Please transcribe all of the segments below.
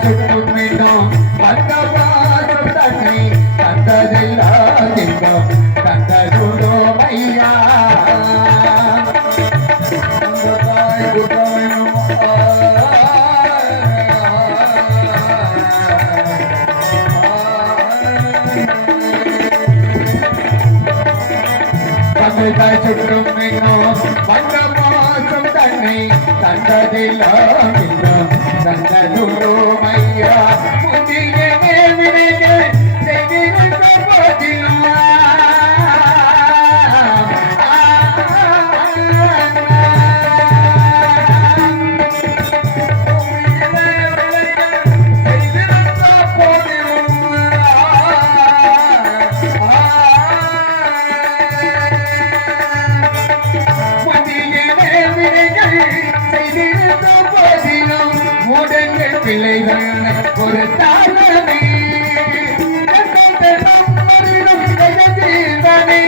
சுற்றும் மீண்டும் வந்த பாசம் தன்னை தந்ததெல்லாம் திங்கம் தந்ததுடோ மையா சுற்றும் மீண்டும் வந்த பாசம் தன்னை தந்ததெல்லாம் திங்கம் தந்ததுடோ மையா புதிய வினைகள் செய்திருந்த போதிலும் ஒரு தானே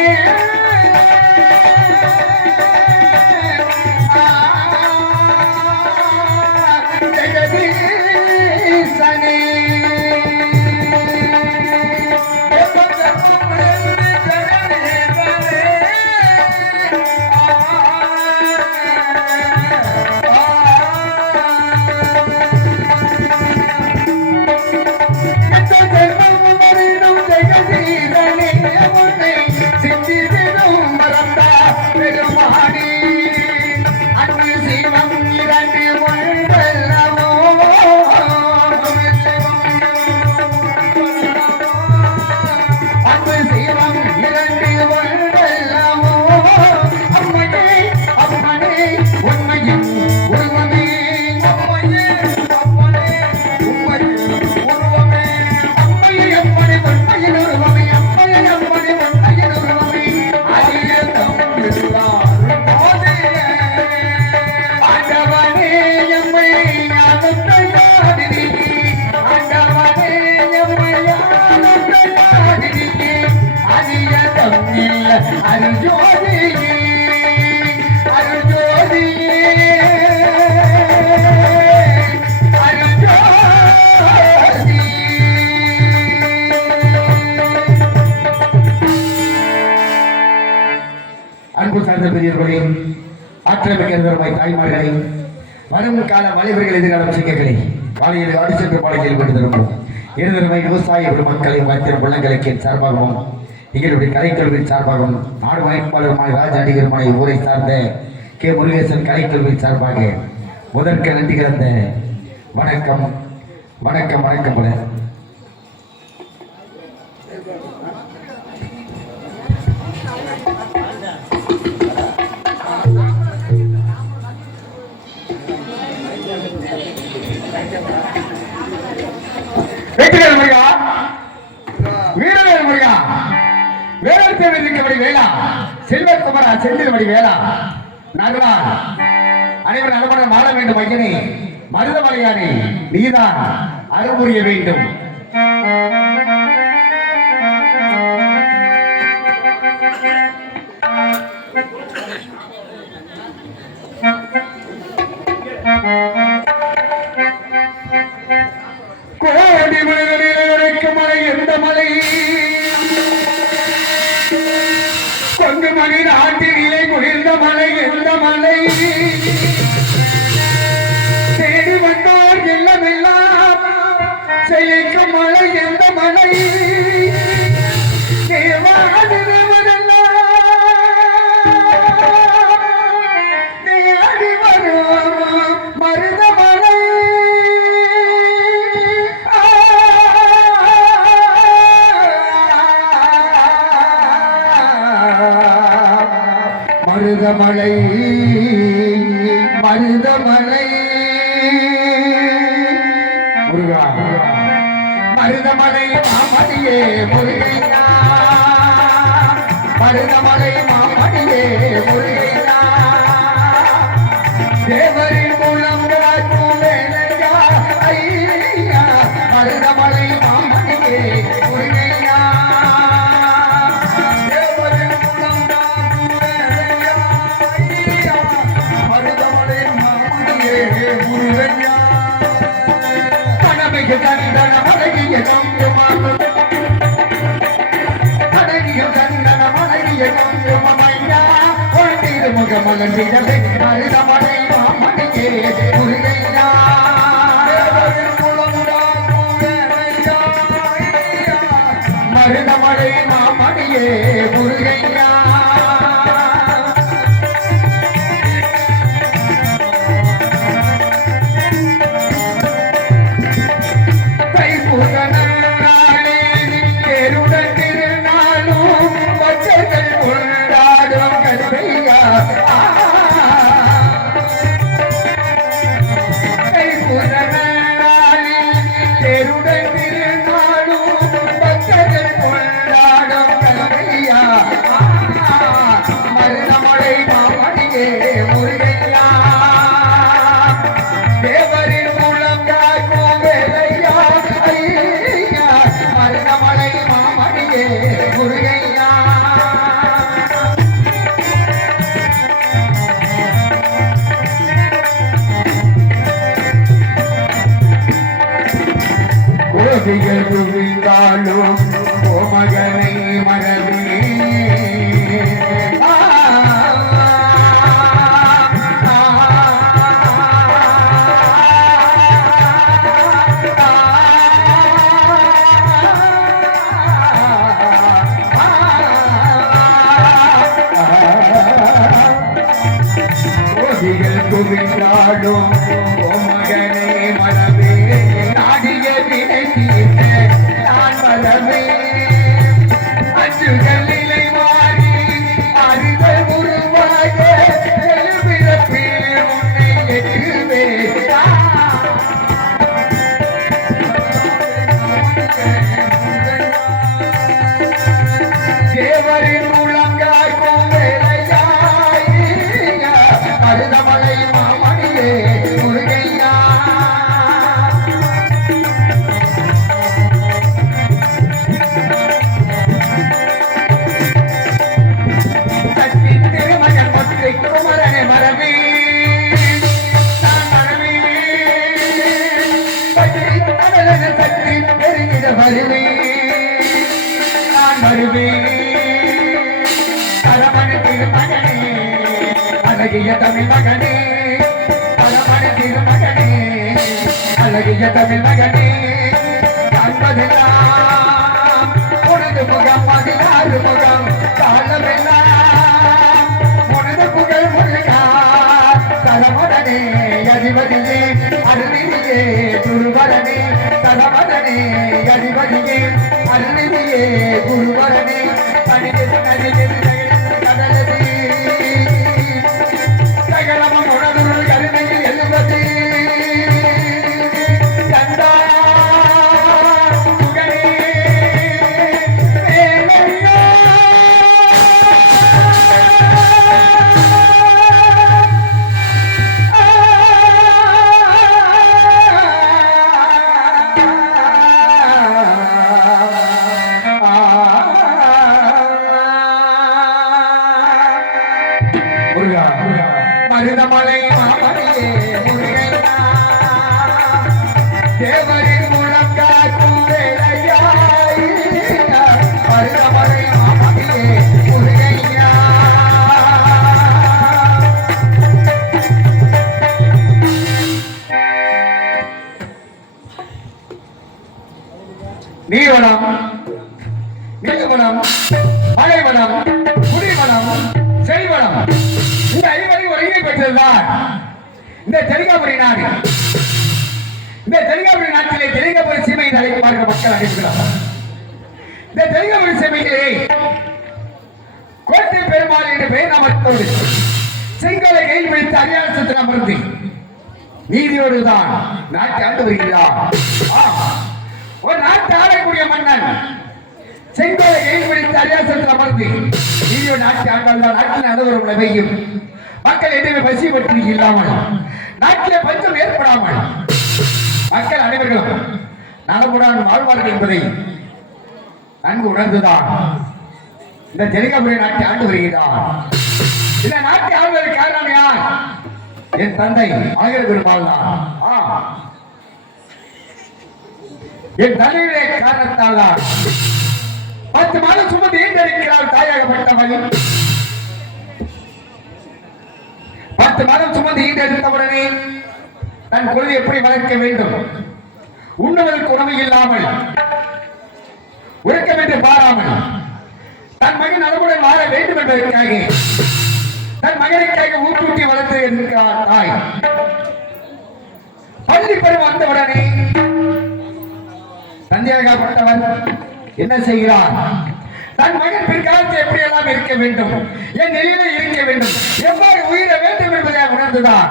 அன்பு சார்ந்த பெரியவர்களே, ஆற்றமிக்க தாய்மார்களே, வரும் கால வலைவர்கள் எதிர்காலம் சிங்கங்களே, வாழையில் அடிச்சென்று பாலையில் கொண்டு திரும்பும் இருந்தருமை விவசாய மக்களை வாழ்த்தின உள்ளங்களுக்கு சார்பாகவும் எங்களுடைய கலைக்கல்வியின் சார்பாகவும் நாடு வாய்ப்பாளருமாய் ராஜாண்டிகருமான ஊரை சார்ந்த கே முருகேசன் கலைக்கல்வியின் சார்பாக முதற்க நன்றி கலந்த வணக்கம் வணக்கம் வணக்கம் பல வீரவேல் முருகா வேளாண்மை வேளா செல்வகுமாரா செந்தில்மணி வேளா நகரா அனைவரும் நலமுடன் வாழ வேண்டும். ஐயனே மருதமலையானே நீதான் அருள்புரிய வேண்டும். கோடி மலைகளில் மலை எந்த மலை கொங்கு மணி நாட்டிலே குளிர்ந்த மலை எந்த மலை தேடி வந்தோர் இல்லமெல்லாம் செழிக்கும் மலை எந்த மலை தேடி வரும் மருதமலை மருதமலை மருதமலை முருகா மருதமலை மாமணியே முருகையா மருதமலை மாமணியே முருகையா தேவரின் மூலம் காக்கும் வேலையா ஐயா மருதமலை மாமணியே முருகையா தேவரின் மூலம் காக்கும் வேலையா ஐயா மருதமலை மாமணியே முருகையா கடமைக்கு தந்தன மலைய கம்புமாகும் முகமலர்ந்திடவே மருதமலை மாமணியே முருகையா மருதமலை மாமணியே முருகையா குவிந்தாலும் ஓ மகனை மறவே குவிந்தாலும் ஓ மகனை மறவே நாடிய வினை நான் மறவே அஞ்சுகள் நிலை மாறி அறிதல் உருவாக பிறப்பில் உன்னை எட்டுவே தேவரின் மூலம் காக்கும் வேலையாய் மருதமலை மாமணியே முருகையா குமரனை மரபி நான் மரபி சக்தி பெருகிட வருவே நான் வருவே தரமணி திருமகனே அழகிய தமிழ் மகனே தரமணி திருமகனே அழகிய தமிழ் மகனே காண்பதெல்லாம் உனது முகம் 16 முகம் காலமெல்லாம் தலமதனே அதிபதியே அருளியே குருவரனே தலமதனே அதிபதியே அருளியே குருவரனே கடலதி சகலமும் உணர்வு கருணையில் எழுவது கண்டா மருதமலை மாமணியே முருகையா தேவரின் மூலம் காக்கும் வேலையாய் மருதமலை மாமணியே முருகையா நீர்வனம் நிலவனம் மலைவனம் குடிவனம் செல்வனம் இந்த ஐவரை ஒருங்கை பெற்றதுதான் இந்த தெலுங்காபுரி நாடு. இந்த தெலுங்காபுரி நாட்டிலே தெலுங்காபுரி சீமை என்று அழைக்கப்படுகிற மக்கள் அழைக்கிறார். இந்த தெலுங்காபுரி சீமையிலே கோட்டை பெருமாள் என்ற பெயர் நாமத்தோடு செங்கலை கையில் வைத்து அரியாசத்தில் அமர்ந்து நீதியோடுதான் நாட்டை ஆண்டு வருகிறார். ஒரு நாட்டை ஆளக்கூடிய மன்னன் செங்கோலை கையில் பிடித்து அரியாசத்தில் அமர்ந்து நீதியோடு நாட்டை ஆண்டால் நாட்டில் அனைவரும் நிலையும் மக்கள் எதுவுமே பசி பற்றி இல்லாமல் நாட்டிலே பஞ்சம் ஏற்படாமல் மக்கள் அனைவர்களும் நலமுடன் வாழ்வார்கள் என்பதை நன்கு உணர்ந்துதான் இந்த தெலுங்காபுரி நாட்டை ஆண்டு வருகிறார். இந்த நாட்டை ஆள்வதற்கு காரணம் யார்? என் தந்தை அழகர் பெருமாள் தான். என் தந்தையுடைய காரணத்தால் தான் 10 மாதம் சுமந்து ஈண்டெடுக்கிறார் தாயாகப்பட்டவள். 10 மாதம் சுமந்து ஈண்டெடுத்தவுடனே தன் குழந்தை எப்படி வளர்க்க வேண்டும், உண்ணுவதற்கு உணவு இல்லாமல் உறக்கம் என்று பாராமல் தன் மகன் நலமுடன் வாழ வேண்டும் என்பதற்காக தன் மகனுக்காக ஊட்டூட்டி வளர்த்து இருக்கிறார் தாய். பள்ளி பருவம் வந்தவுடனே தந்தையாகப்பட்டவர் என்ன செய்கிறார்? தன் மகன் பிற்காலத்தில் எப்படி எல்லாம் இருக்க வேண்டும், என் நிலையில இருக்க வேண்டும், எவ்வாறு உயிர வேண்டும் என்பதை உணர்ந்துதான்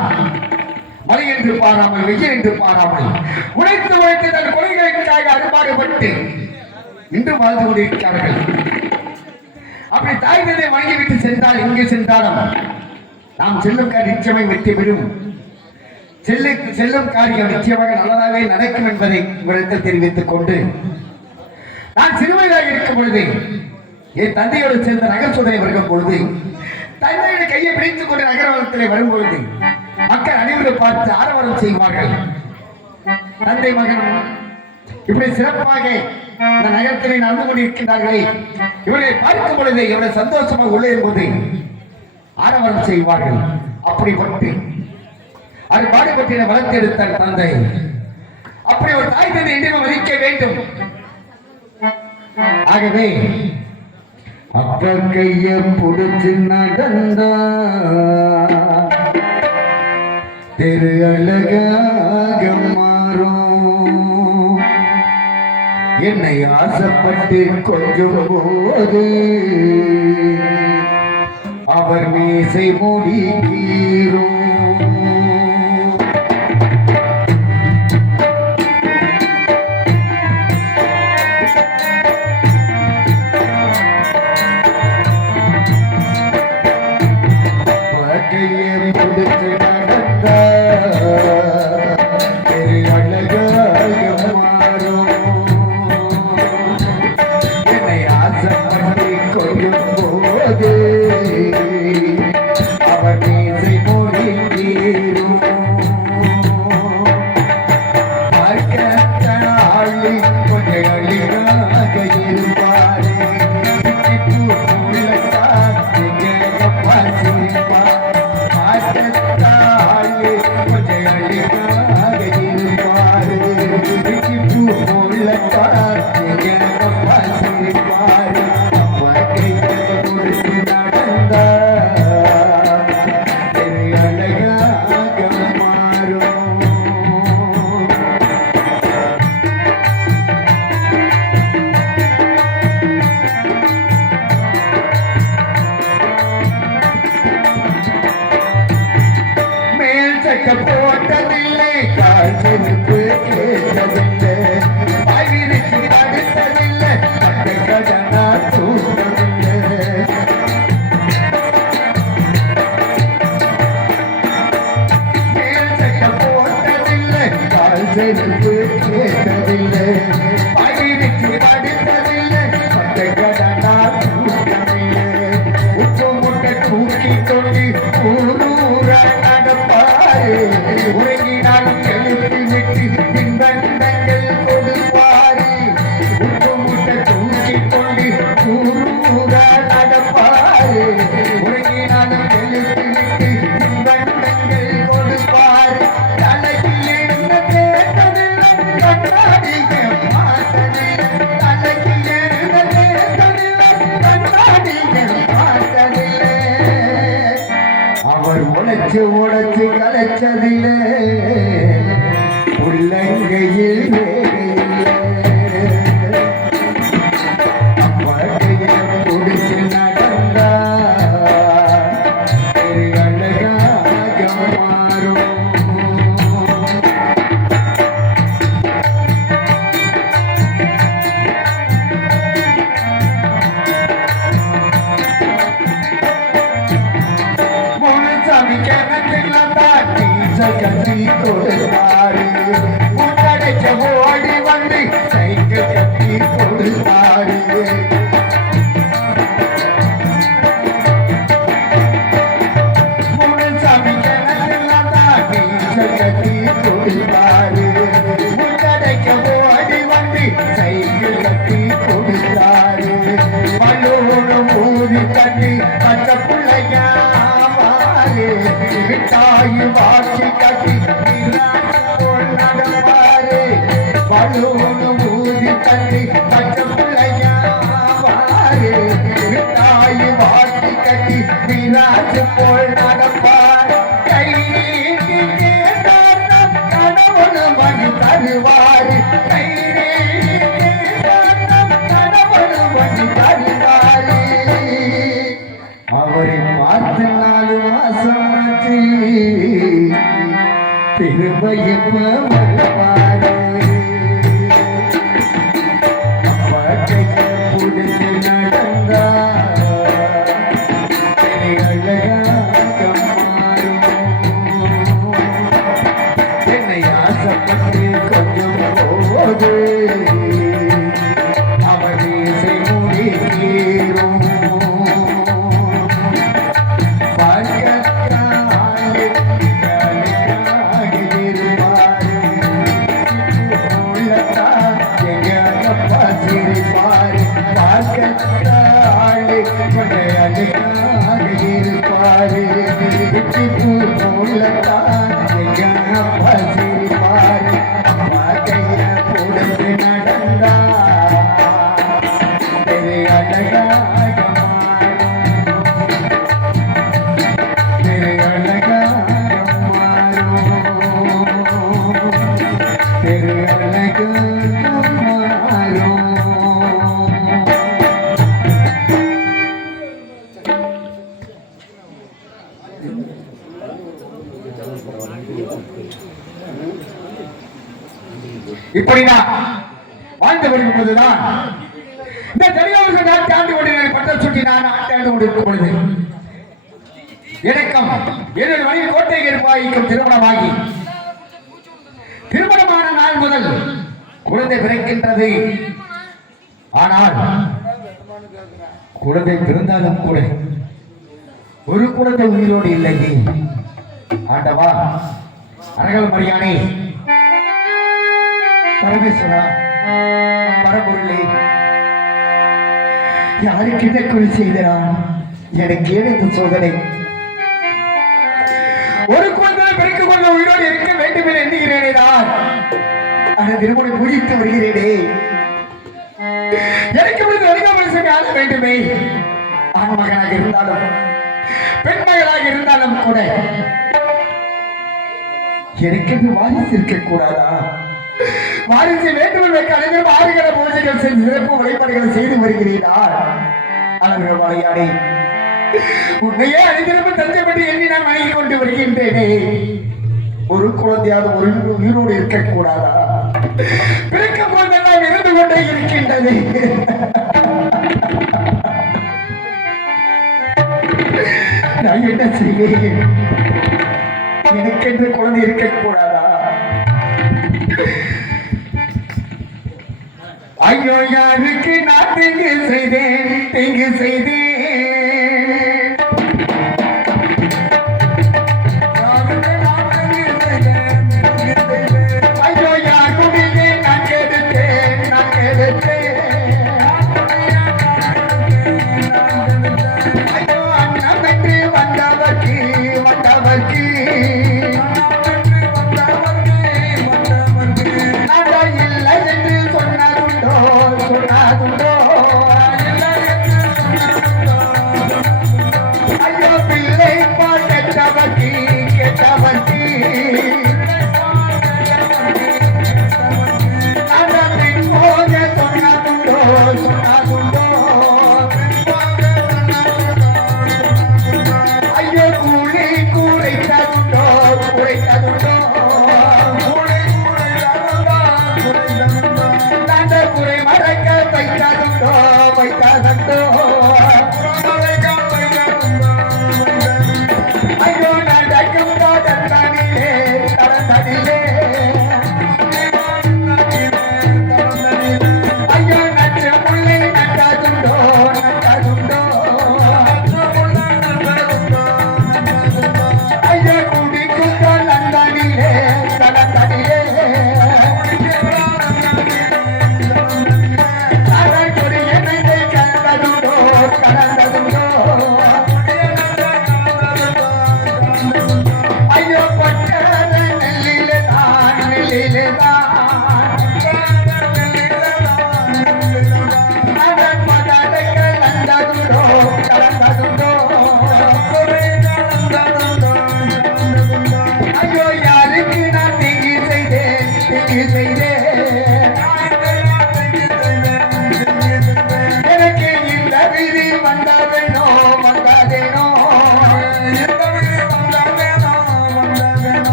மழை என்று பாராமல் வெயில் என்று பாராமல் உழைத்து உழைத்து தன் கொள்கைகளுக்காக அறுபாடுபட்டு இன்று வாழ்ந்து கொண்டிருக்கிறார்கள். அப்படி தாய் தந்தை வணங்கிவிட்டு சென்றால் எங்கே சென்றாலும் நாம் செல்லும் காரியம் நிச்சயமாக வெற்றி பெறும், செல்லும் காரியம் நிச்சயமாக நல்லதாகவே நடக்கும் என்பதை உங்களிடத்தில் தெரிவித்துக் கொண்டு நான் சிறுவயதாக இருக்கும் பொழுது என் தந்தையோடு சேர்ந்த நகர் சோதனை வருகும் பொழுது தந்தையோட கையை பிடித்துக் கொண்டு நகரவரத்திலே வரும் பொழுது மக்கள் அனைவரும் பார்த்து ஆரவாரம் செய்வார்கள். தந்தை மகன் இப்படி சிறப்பாக இந்த நகரத்திலே நடந்து கொண்டிருக்கின்றார்களே, இவர்களை பார்க்கும் பொழுது இவரை சந்தோஷமாக உள்ளே என்பது ஆரவாரம் செய்வார்கள். அப்படிப்பட்டு அது பாடுபட்டின வளர்த்து எடுத்த தந்தை அப்படி ஒரு தாய் தந்தை என்றும் மதிக்க வேண்டும். ஆகவே அப்ப கைய புடிச்சு நடந்தா தெரு அழகாக மாறும், என்னை ஆசைப்பட்டு கொஞ்சம் போது அவர் மீசை முடிக்கீரும். அவர் மீசை முடிக்கீரும். தாய் வாக்கி கட்டி நடப்பாரு வலுவனு ஊதி தள்ளி பச்சை பிள்ளையாவாரு தாய் வாக்கி கட்டி மீனாட்சி போல் நடப்பார் கை நீட்டி கடவுள் மணி தருவாரு கை நீட்டி கடவுள் மணி தருவாரு அவரை பார்த்து 4 மாசம் ஆச்சு திரும்ப எப்ப வருவாரு அப்பா கைய புடிச்சு நடந்தா அழகாக மாறும் என்னை ஆசைப்பட்டு கொஞ்சம் போது அவன் இசை முடிக்கிறோம் இப்படிதான் வாழ்ந்து வரும்போதுதான் இந்த தெளிவாக நாட்டு ஆண்டு கொண்டு பட்ட சுட்டி நான் ஆண்டு கொண்டிருக்கும் பொழுது எனக்கும் என்னுடைய மனைவி கோட்டை நிர்வாகிக்கும் திருமணமாகி திருமணமான நாள் முதல் குழந்தை பிறக்கின்றது. ஆனால் குழந்தை பிறந்தாலும் கூட ஒரு குழந்தை உயிரோடு இல்லையே. ஆண்டவா, அரகல் மரியானை, பரமேஸ்வரா, பரபொருளே, யாருக்கு இதை குறி செய்கிறான்? எனக்கு ஏன் சோதனை? ஒரு குழந்தை பிறக்க கொண்ட உயிரோடு இருக்க வேண்டும் என எண்ணுகிறேனே நான். ஆனால் திருமணம் பூஜித்து வருகிறேனே, எனக்கு வருகாமல் ஆள வேண்டுமே. ஆண் மகனாக இருந்தாலும் பெண் மகளாக இருந்தாலும் கூட எனக்கு வாரிசு இருக்க கூடாதா? வாரிசு வேண்டும் என்பதற்கு அனைவரும் ஆறுகிற பூஜைகள் செய்து சிறப்பு வழிபாடுகளை செய்து வருகிறீர்களா? அழகு மலையாடி, உன்னையே அனைத்திலும் தஞ்சப்பட்டு எண்ணி நான் வணங்கி கொண்டு வருகின்றேனே. ஒரு குழந்தையாவது ஒரு உயிரோடு இருக்கக்கூடாதா? பிறக்க போதெல்லாம் இருந்து கொண்டே இருக்கின்றது. நான் என்ன செய்வேன்? எனக்கென்று குழந்தை இருக்கக்கூடாதா? ஐயோ, யாருக்கு நான் தீங்கு செய்தேன், தீங்கு செய்தேன். ஐயோ, யார் குடியே நான் கெடுத்தேன், நான் கெடுத்தேன். ஐயோ, அண்ணன் என்று வந்தவர்க்கு வந்தவர்க்கு இல்லை என்று சொன்னதுண்டோ சொன்னதுண்டோ.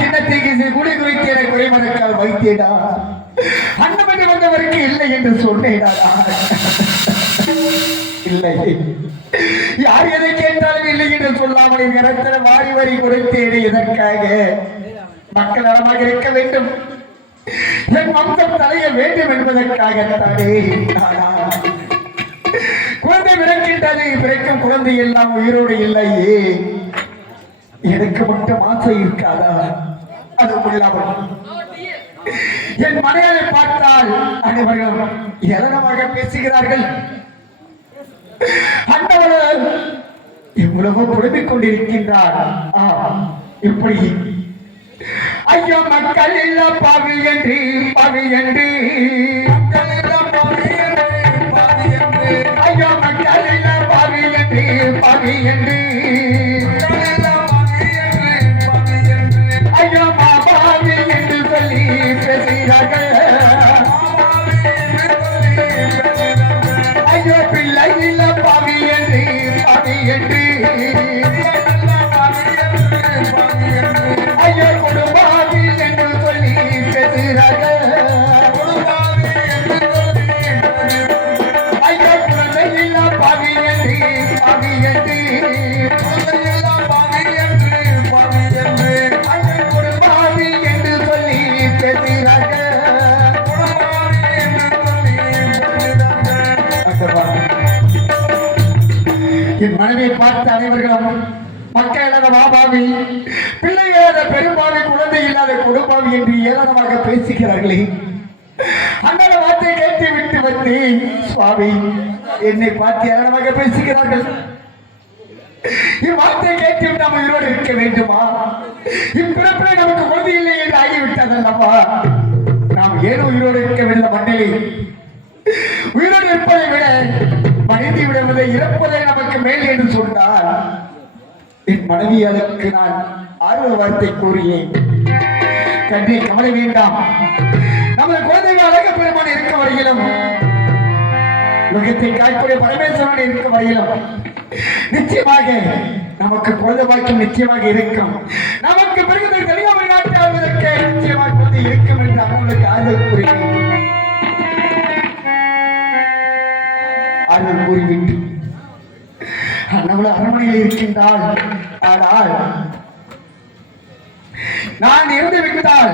கிண்ணத்தை குடி குறித்து என குறைமறக்கால் வைத்தேடா. அண்ணமணி வந்தவருக்கு இல்லை என்று சொன்னேடா. இல்லை, யார் எதை கேட்டாலும் இல்லை என்று சொல்லாமல் கரத்தில் வாரி வரி கொடுத்தேன். எதற்காக? மக்கள் நலமாக இருக்க வேண்டும், என் வம்சம் தலைய வேண்டும் என்பதற்காகத்தானே. குழந்தை பிறக்கின்றது, பிறக்கும் குழந்தை எல்லாம் உயிரோடு இல்லையே. எனக்கு மட்டும் ஆசை இருக்காதா? அது இல்லாமல் என் மனையை பார்த்தால் அனைவரும் ஏளனமாக பேசுகிறார்கள். அந்தவர்கள் எவ்வளவு புலம்பிக் கொண்டிருக்கின்றார். இப்படி ஐயோ மக்கள் இல்ல பாவி என்று பாவி என்று ஐயோ மக்கள் இல்ல பாவி என்று பாவி என்று ஐயோ பாவி என்று சொல்லி பேசுகிறார்கள். ஐயோ பிள்ளை இல்ல பாவி என்று பாவி என்று ஐயோ கொடுபாவி என்று சொல்லி பேசுகிறார்கள். ஐயோ குழந்தை இல்ல பாவி என்று பாவி என்று ஐயோ கொடுபாவி என்று சொல்லி பேசுகிறார்கள். என் மனைவியை பார்த்த அனைவர்களும் மக்கள் இல்லாத மாபாவி, பிள்ளை இல்லாத பெரும்பாவி, குழந்தை இல்லாத கொடுப்பாவி என்று ஏளனமாக பேசுகிறார்களே. அந்த வார்த்தையை கேட்டு விட்டு வந்து சுவாமி என்னை பார்த்து ஏளனமாக பேசுகிறார்கள். இவ்வார்த்தையை கேட்டு நாம் உயிரோடு இருக்க வேண்டுமா? இப்பிறப்பில் நமக்கு குழந்தை இல்லை என்று ஆகிவிட்டதல்லவா? நாம் ஏன் உயிரோடு இருக்க வேண்டும்? மண்ணிலே உயிரோடு இருப்பதை விட மனிதி விடுவதை இறப்பதை நமக்கு மேல் என்று சொன்னார். என் மனைவியாளுக்கு நான் ஆர்வ வார்த்தை கூறியேன். கண்ணை கவலை வேண்டாம், நமது குழந்தைகள் அழக பெருமான் இருக்க வரையிலும், உலகத்தை காய்க்கூடிய பரமேஸ்வரன் இருக்க வரையிலும் நிச்சயமாக நமக்கு குழந்தை பாக்கியம் நிச்சயமாக இருக்கும். நமக்கு பிறகு தெளிவாக நாட்டை ஆள்வதற்கு நிச்சயமாக குழந்தை இருக்கும் என்று அவர்களுக்கு ஆறுதல் கூறினேன். ஆறுதல் கூறிவிட்டு அண்ணவள் அரண்மனையில் இருக்கின்றாள். ஆனால் நான் இருந்து விட்டால்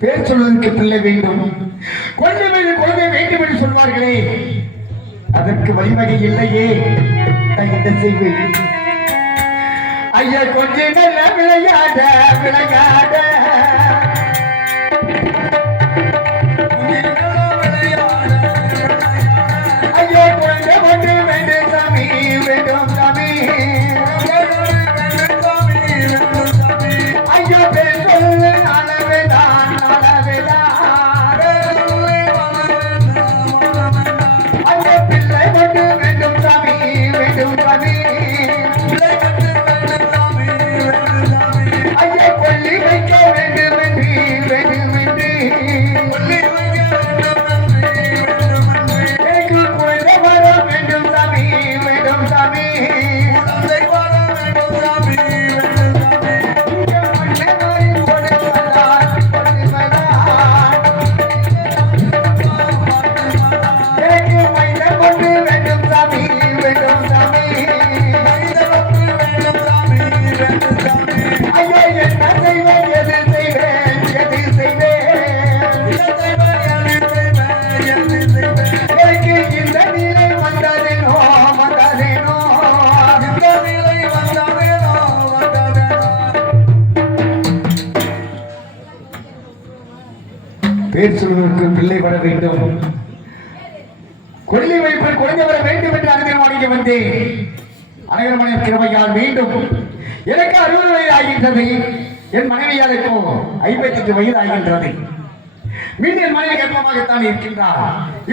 பேர் சொல்வதற்கு பிள்ளை வேண்டும், குழந்தை மீது குழந்தை வேண்டும் என்று சொல்வார்களே, அதற்கு வழிவகை இல்லையே. நான் என்ன செய்வேன்? ஐயா கொஞ்சம் நல்ல விளையாட விளையாட ஐயோ குழந்தை ஒன்று வேண்டும் சாமி, வேண்டும் சாமி. ஐயோ பேர் சொல்லு நாளவேதான் நாளவேதான். ஐயோ பிள்ளை ஒன்று வேண்டும் சாமி, வேண்டும் சாமி. ஐயோ கொல்லி வைக்க வேண்டும் என்று வேண்டும் என்று எனக்கு குழந்தை வர வேண்டும் சாமி, வேண்டும் சாமி. பேர் சொல்வதற்கு பிள்ளை வர வேண்டும், கொள்ளி வைப்பில் குழந்தை வர வேண்டும் என்று அனுதினமாடிக்க வந்தேன். அனைவருடைய கிருபையால் மீண்டும் எனக்கு 60 வயது ஆகின்றது. என் மனைவியாளுக்கோ 58 வயது ஆகின்றது. மீண்டும் என் மனைவி கர்ப்பமாகத்தான் இருக்கின்றார்.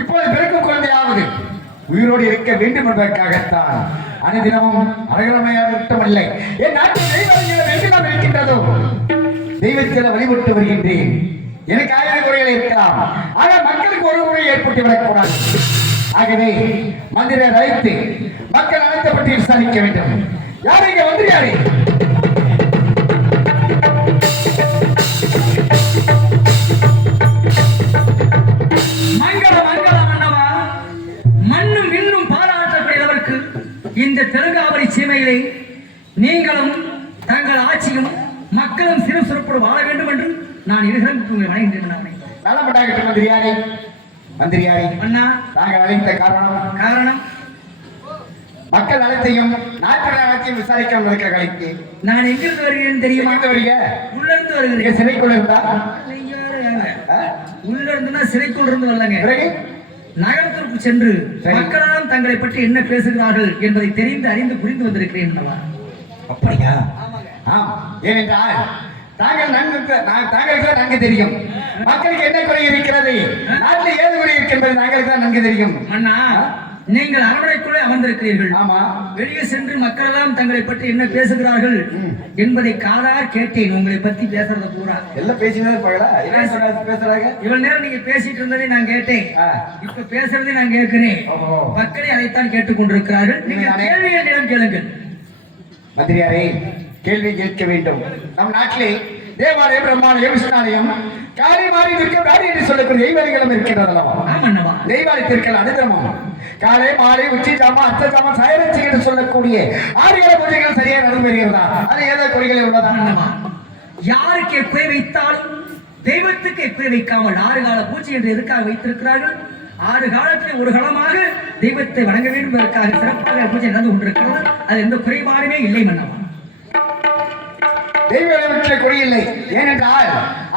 இப்போது பிறக்கும் குழந்தையாவது உயிரோடு இருக்க வேண்டும் என்பதற்காகத்தான் அனுதினமும் அழகமையாக மட்டுமல்லை, என் நாட்டில் தெய்வங்கள் எங்கெல்லாம் இருக்கின்றதோ தெய்வத்தில் வழிபட்டு வருகின்றேன். எனக்கு 1000 குறைகள் இருக்கலாம், ஆனால் மக்களுக்கு ஒரு முறை ஏற்பட்டு விடக்கூடாது. ஆகவே மந்திர அழைத்து மக்கள் அனைத்தை பற்றி விசாரிக்க வேண்டும். யார் இங்க வந்து யாரு? சிறு சிறப்போடு வாழ வேண்டும் என்று நான் இருகிறேன் வணங்குகிறேன். நலப்பட்டாகட்டும் மந்திரியாரே. மந்திரியாரே அண்ணா, நாங்கள் அழைத்த காரணம் மக்கள் நலத்தையும் நாட்டு நலத்தையும் விசாரிக்க வந்திருக்க கலைக்கு. நான் எங்கிருந்து வருகிறேன் தெரியுமா? வருக உள்ள இருந்து வருகிறேன். சிறைக்குள்ள இருந்தா உள்ள இருந்துன்னா சிறைக்குள் இருந்து வரலங்க. பிறகு நகரத்திற்கு சென்று மக்களால் தங்களை பற்றி என்ன பேசுகிறார்கள் என்பதை தெரிந்து அறிந்து புரிந்து வந்திருக்கிறேன். அப்படியா? ஆம். ஏனென்றால் தாங்களுக்கு நன்கு தெரியும் மக்களுக்கு என்ன குறை இருக்கிறது, நாட்டில் ஏது குறை என்பது தாங்களுக்கு தான் நன்கு தெரியும். அண்ணா, நீங்கள் அரண்மனைக்குள்ளே அமர்ந்திருக்கிறீர்கள். ஆமா. வெளியே சென்று மக்கள் எல்லாம் தங்களை பற்றி என்ன பேசுகிறார்கள் என்பதை காதார் கேட்டேன். உங்களை பத்தி பேசுறத பூரா எல்லாம் பேசினது பேசுறாங்க. இவ்வளவு நேரம் நீங்க பேசிட்டு இருந்ததை நான் கேட்டேன். இப்ப பேசுறதை நான் கேட்கிறேன். மக்களை அதைத்தான் கேட்டுக்கொண்டிருக்கிறார்கள். நீங்க கேள்விகளிடம் கேளுங்கள். மந்திரியாரே, கேள்வி கேட்க வேண்டும். நம் நாட்டிலே தேவாலயம், பிரம்மாலயம், விஷ்ணாலயம், காரி மாறி நிற்க என்று சொல்லக்கூடிய தெய்வங்களும் இருக்கின்றதல்லவா? தெய்வாலயத்திற்கள் அனுதினமும் காலை மாலை உச்சி ஜாமா அர்த்த ஜாமா சாயரட்சி என்று சொல்லக்கூடிய ஆறுகால பூஜைகள் சரியாக நடந்து வருகிறதா? அது ஏதோ குறைகளை உள்ளதா? யாருக்கு எப்பே வைத்தாலும் தெய்வத்துக்கு எப்பே வைக்காமல் 6 கால பூஜை என்று எதுக்காக வைத்திருக்கிறார்கள்? 6 காலத்தில் ஒரு காலமாக தெய்வத்தை வணங்க வேண்டும் என்பதற்காக சிறப்பாக பூஜை நடந்து கொண்டிருக்கிறது. அது எந்த குறைபாடுமே இல்லை மன்னவா. தெய்வ குறையில்லை. ஏனென்றால்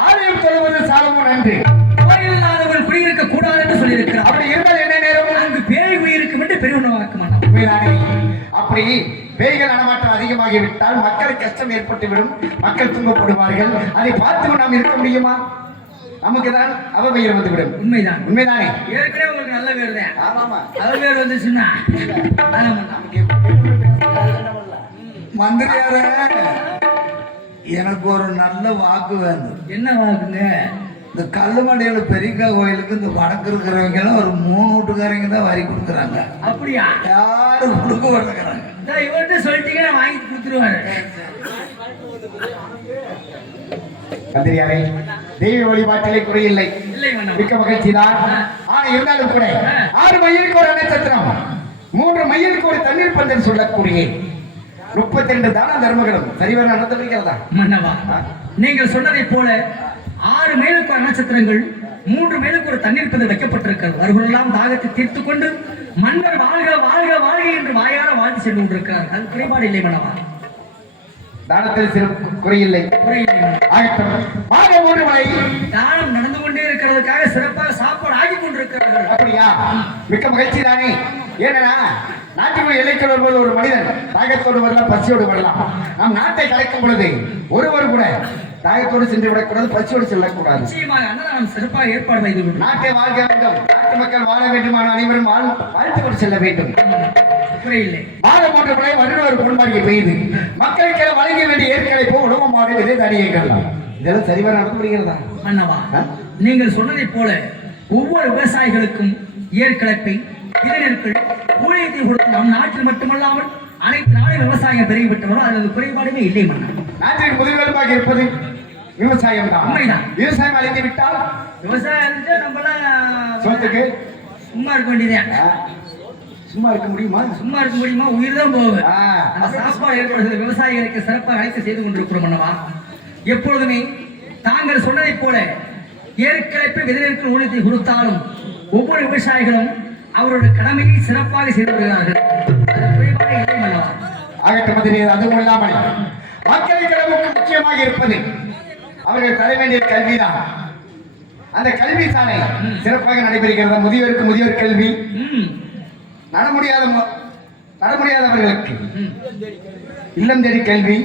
ஆலயம் தொழுவது சாலமோ நன்று. கோயில்லாதவர்கள் குடியிருக்க கூடாது என்று சொல்லியிருக்கிறார். அப்படி இருந்தால் என்ன நேரம் அங்கு பேய் குடியிருக்கும் என்று பெரியவனவாக்க மாட்டான். அப்படி பேய்கள் நடமாட்டம் அதிகமாகிவிட்டால் மக்களுக்கு கஷ்டம் ஏற்பட்டுவிடும், மக்கள் துன்பப்படுவார்கள். அதை பார்த்து நாம் இருக்க முடியுமா? நமக்கு தான் அவபெயர் வந்துவிடும். உண்மைதானே? ஏற்கனவே உங்களுக்கு நல்ல பேர் தான். ஆமாமா, அவபெயர் வந்துச்சுன்னா மந்திரியார எனக்கு ஒரு நல்ல வாக்கு வேணும். என்ன வாக்குங்க? இந்த கல்லுமடையில பெரியக்கா கோயிலுக்கு இந்த வடக்கு இருக்கிறவங்க எல்லாம் ஒரு 3 வீட்டுக்காரங்க தான் வரி கொடுக்குறாங்க. அப்படியா? யாரும் கொடுக்க மாட்டேங்கிறாங்க. இவர்கிட்ட சொல்லிட்டீங்கன்னா வாங்கி கொடுத்துருவாரு. மந்திரியாரே, தெய்வ வழிபாட்டிலே குறையில்லை. மிக்க மகிழ்ச்சி தான். ஆனா இருந்தாலும் கூட 6 மைலுக்கு ஒரு நட்சத்திரம், 3 மைலுக்கு ஒரு தண்ணீர் பந்தல் சொல்லக்கூடிய 32 தான தர்மங்களும் சரிவர நடந்திருக்கிறதா? மன்னவா, நீங்கள் சொன்னதை போல 6 மைலுக்கு ஒரு நட்சத்திரங்கள், 3 மைலுக்கு ஒரு தண்ணீர் பந்தல் வைக்கப்பட்டிருக்கிறது. அவர்களெல்லாம் தாகத்தை தீர்த்து கொண்டு மன்னர் வாழ்க வாழ்க வாழ்க என்று வாயார வாழ்த்து சென்று கொண்டிருக்கிறார். அது குறைபாடு இல்லை மன்னவா. தானத்தில் சிறு குறையில்லை. தானம் நடந்து கொண்டே இருக்கிறதுக்காக சிறப்பாக சாப்பாடு ஆகி கொண்டிருக்கிறார்கள். அப்படியா? மிக்க மகிழ்ச்சி தானே. ஏன்னா நாட்டுக்குள் எல்லைக்கு வரும்போது ஒரு மனிதன் தாகத்தோடு வரலாம், பசியோடு வரலாம். நம் நாட்டை கலைக்கும் பொழுது ஒருவர் கூட தாகத்தோடு சென்று விடக்கூடாது, பசியோடு செல்லக்கூடாது. நிச்சயமாக நாம் சிறப்பாக ஏற்பாடு செய்து கொண்டு நாட்டை வாழ்க வேண்டும், நாட்டு மக்கள் வாழ வேண்டுமான அனைவரும் வாழ்த்து கொண்டு செல்ல வேண்டும். மாதம் 3 முறை வருடவர் பொன்மாடியை பெய்து மக்களுக்கு வழங்க வேண்டிய ஏற்கனவே போ உணவு மாடு விதை தடியேக்கலாம். இதெல்லாம் சரிவர நடந்து வருகிறதா? அண்ணவா, நீங்கள் சொன்னதை போல ஒவ்வொரு விவசாயிகளுக்கும் ஏற்கலப்பை இதனர்கள் ஊழியத்தை கொடுத்து நம் நாட்டில் மட்டுமல்லாமல் அனைத்து நாளில் விவசாயம் பெருகிவிட்டவரும் அது குறைபாடுமே இல்லை. மன்னா, நாட்டிற்கு முதுகெலும்பாக இருப்பது விவசாயம் தான். உண்மைதான். விவசாயம் அழிந்து விட்டால் விவசாயம் நம்மளாம் சொத்துக்கு சும்மா இருக்க வேண்டியதே. சும்மா இருக்க முடியுமா? சும்மா இருக்க முடியுமா? உயிர் தான் போகுது. அந்த சாப்பாடு ஏற்படுகிற விவசாயிகளுக்கு சிறப்பாக அழைத்து செய்து கொண்டிருக்கிறோம் அண்ணவா. எப்பொழுதுமே தாங்கள் சொன்னதை போல ஏற்கனவே விதைநெற்கள் ஊழியத்தை கொடுத்தாலும் ஒவ்வொரு விவசாயிகளும் அவருடைய கடமையை சிறப்பாக செய்து வருகிறார்கள். அதுவும் இல்லாமல் மக்களுக்கு முக்கியமாக இருப்பது அவர்கள் தர வேண்டிய கல்விதான். அந்த கல்வி சாலை சிறப்பாக நடைபெறுகிறது. முதியோருக்கு முதியோர் கல்வி, நடமுடியாதவர்களுக்கு இல்லம் தேடி கல்வி.